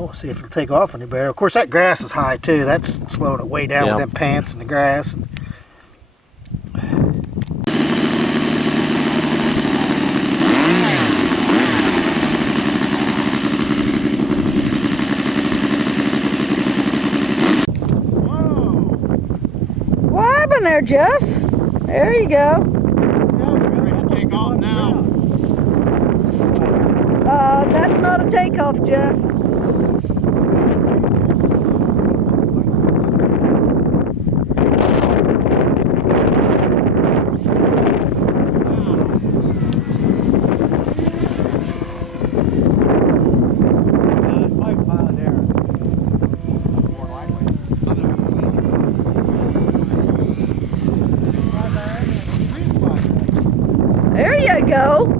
we'll see if it'll take off any better. Of course, that grass is high too. That's slowing it way down with them pants and the grass. What happened there, Jeff? There you go. We're ready to take off now. That's not a takeoff, Jeff. There you go.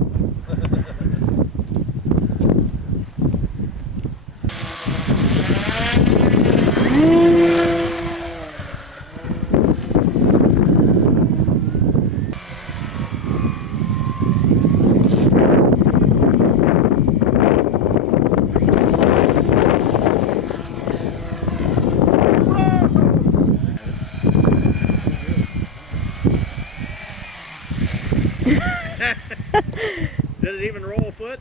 Does it even roll a foot?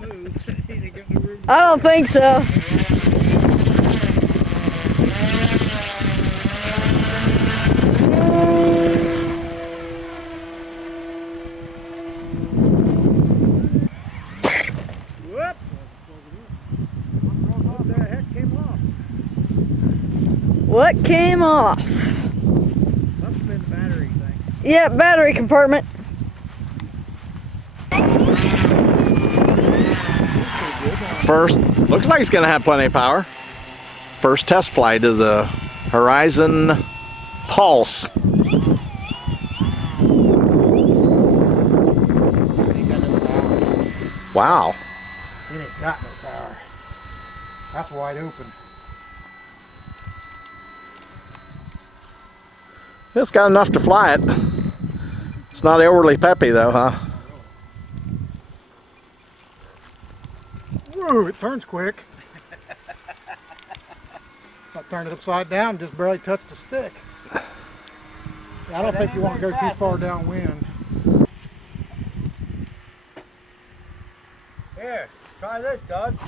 Don't move. I don't think so. Whoop! What the heck came off? What came off? Must have been the battery thing. Yeah, battery compartment. First, looks like it's going to have plenty of power. First test flight of the Horizon Pulse. Wow. It ain't got no power. That's wide open. It's got enough to fly it. It's not overly peppy though, huh? Whoa, it turns quick. I turned it upside down, just barely touched the stick. I don't think you want to go too far downwind. Here, try this, Doug.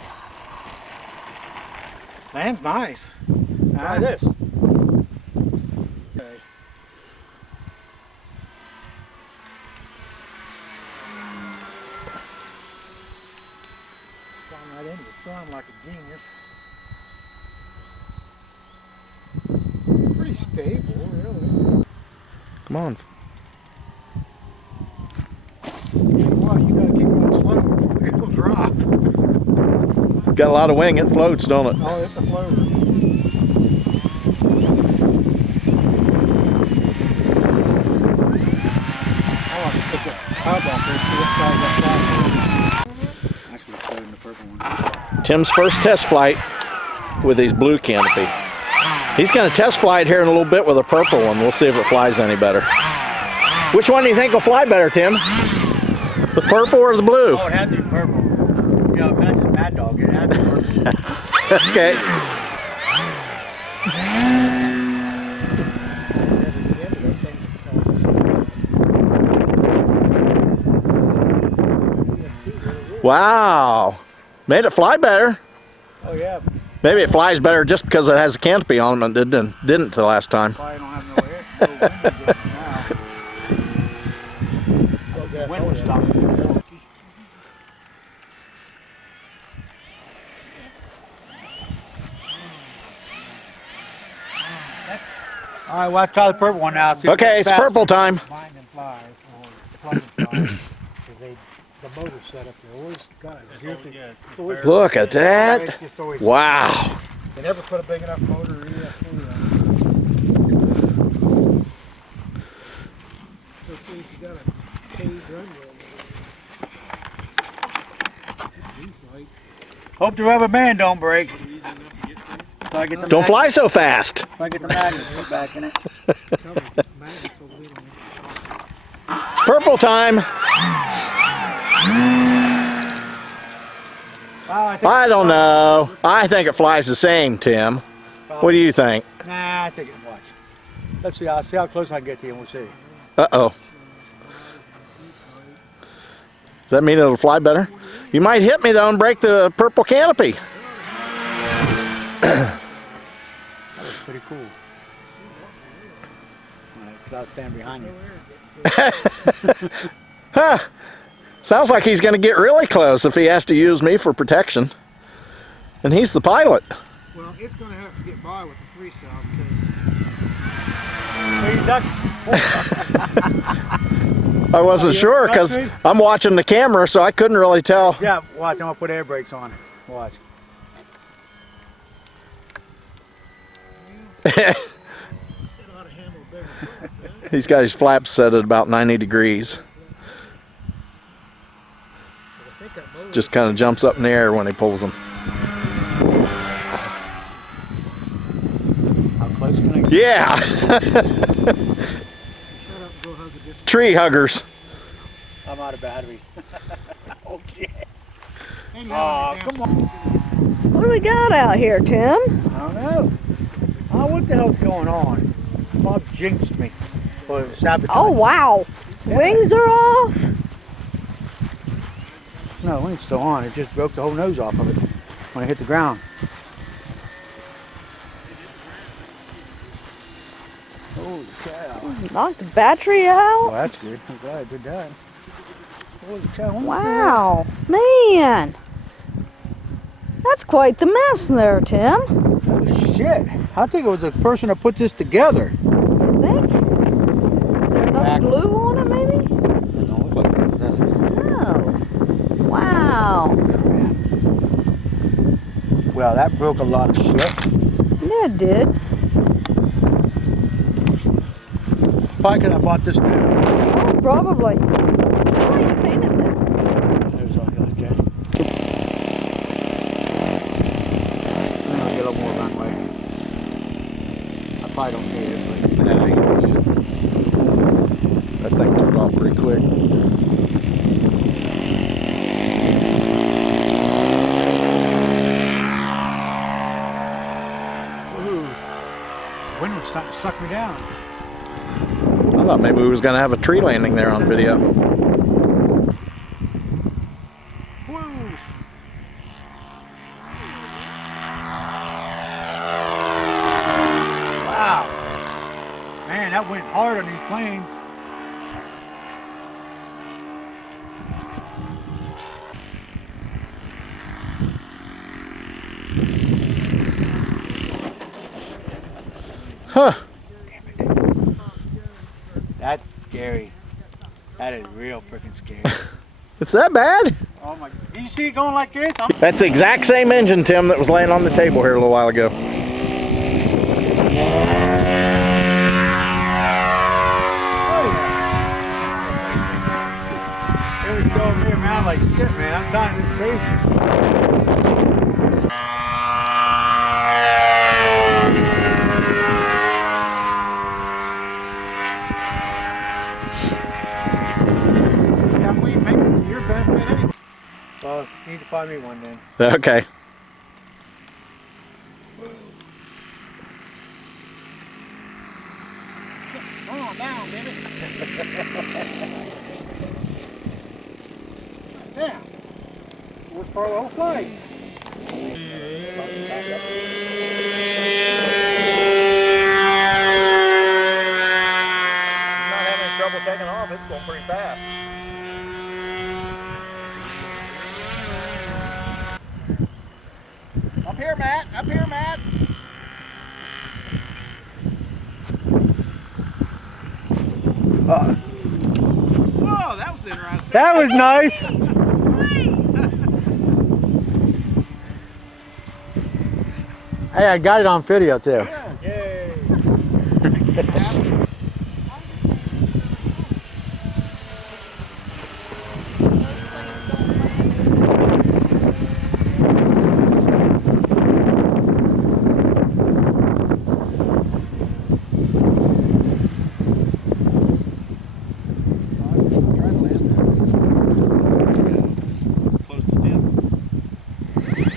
Land's nice. Try this. Okay. Flying right into the sun like a genius. Pretty stable, really. Come on. Well, you gotta keep going slow before it'll drop. Got a lot of wing, it floats, don't it? Oh, it's a floater. I want to put that hub off there and see what size that fly. Actually, it's better than the purple one. Tim's first test flight with his blue Canopy. He's going to test fly it here in a little bit with a purple one. We'll see if it flies any better. Which one do you think will fly better, Tim? The purple or the blue? Oh, it had to be purple. You know, if that's a Mad Dog, it had to be purple. Okay. Wow. Made it fly better. Oh, yeah. Maybe it flies better just because it has a canopy on it and didn't the last time. Probably don't have no air. Wind was stopping. All right, we'll have to try the purple one now. Okay, it's purple time. Mine and flies, or plug and flies, because the motor set up there always got it. Look at that. Wow. They never put a big enough motor in it. Hope the rubber band don't break. So I get the Don't fly so fast. So I get the magnets put back in it. Purple time. Wow, I don't know. I think it flies the same, Tim. What do you think? Nah, I think it watch. Let's see. I'll see how close I can get to you, and we'll see. Uh-oh. Does that mean it'll fly better? You might hit me, though, and break the purple canopy. That was pretty cool. All right, 'cause I'll stand behind you. Huh. Sounds like he's going to get really close if he has to use me for protection. And he's the pilot. Well, it's going to have to get by with the freestyle because I wasn't sure because I'm watching the camera, so I couldn't really tell. Yeah, watch. I'm gonna put air brakes on. Watch. He's got his flaps set at about 90 degrees. Just kind of jumps up in the air when he pulls them. How close can I get? Yeah! Tree huggers. I'm out of battery. Oh shit. oh, Come on. What do we got out here, Tim? I don't know. Oh, what the hell's going on? Bob jinxed me. Or sabotaged. Oh, wow. Wings are off. No, wing's still on. It just broke the whole nose off of it when it hit the ground. Holy cow. Knocked the battery Well, out. that's good. I'm glad I did that. Holy cow. Wow. Man. That's quite the mess there, Tim. Oh, shit. I think it was the person that put this together. You think? Is there enough Back. glue on it, maybe? It don't look like it, does it? No. Wow. Well, that broke a lot of shit. Yeah, it did. Why could I bought this new? Oh, probably. Oh, you painted that. There's all the okay. I'll get a little more runway. I probably don't need it, but That thing took off pretty quick. wind was starting to suck me down. I thought maybe we was going to have a tree landing there on video. Wow. Man, that went hard on these planes. Huh. That's scary. That is real freaking scary. It's that bad? Oh my, did you see it going like this? That's the exact same engine, Tim, that was laying on the table here a little while ago. It was throwing me around like shit, man. I'm dying this crazy. can we make it for your benefit anyway? Well, you need to find me one then. Okay. Come on down, baby. Yeah. Works for the whole flight. He's not having any trouble taking off. It's going pretty fast. Up here, Matt. Up here, Matt. Whoa, that was interesting. That was nice. Hey, I got it on video too. Yay. Close to 10.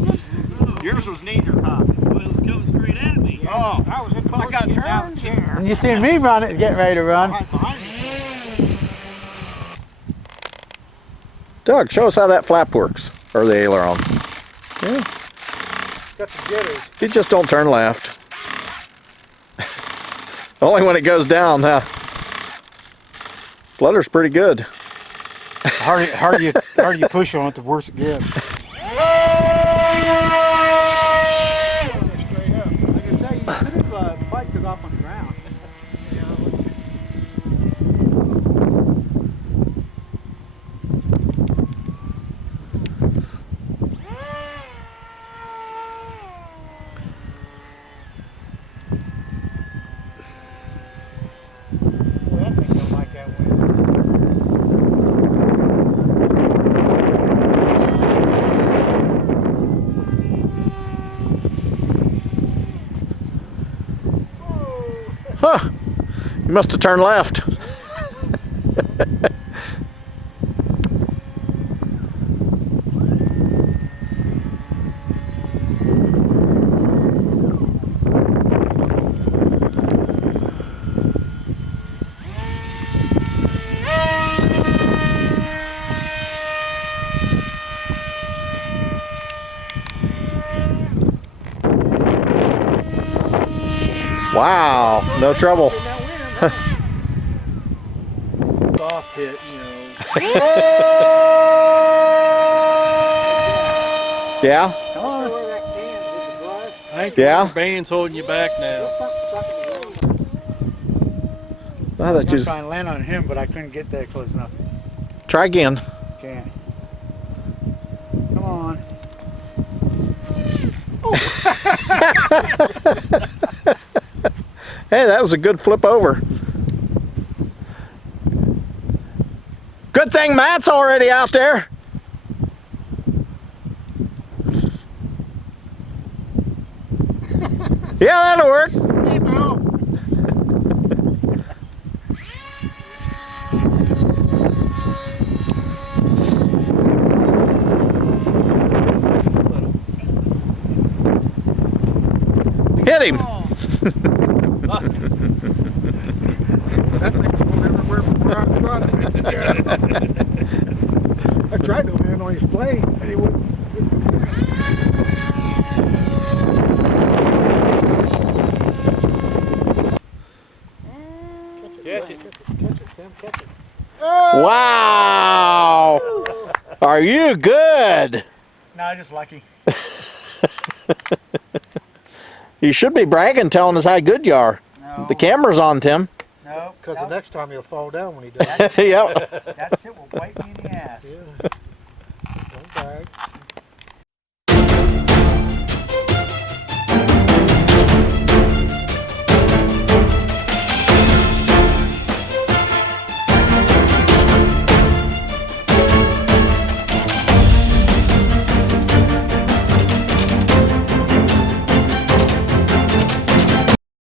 wasn't it? Yours was neither, huh? Well, it was coming straight at me. Oh, I was in the I got turned. And you seen me run it, getting ready to run. Right behind me. Doug, show us how that flap works, or the aileron. Yeah. Got the jitters. You just don't turn left. Only when it goes down, huh? Flutter's pretty good. Harder you push on it, the worse it gets. Straight up. Like I say, you could have biked it off on the ground. Well, I think I like that one. Huh. You must have turned left. Wow, no trouble. Soft hit, you know. Yeah? Come on. I think Yeah? the band's holding you back now. Oh, I that was just trying to land on him, but I couldn't get there close enough. try again. Can't. Come on. Hey, that was a good flip over. Good thing Matt's already out there. Yeah, that'll work. Hit him. That thing went everywhere from where I was running. I tried to land on his blade, and he wouldn't. Catch it. Catch it, Tim, catch it. Wow. Are you good? No, just lucky. You should be bragging, telling us how good you are. No. The camera's on, Tim. No. Because the next time he'll fall down when he does. Yep. That shit will bite me in the ass. Yeah. Don't brag.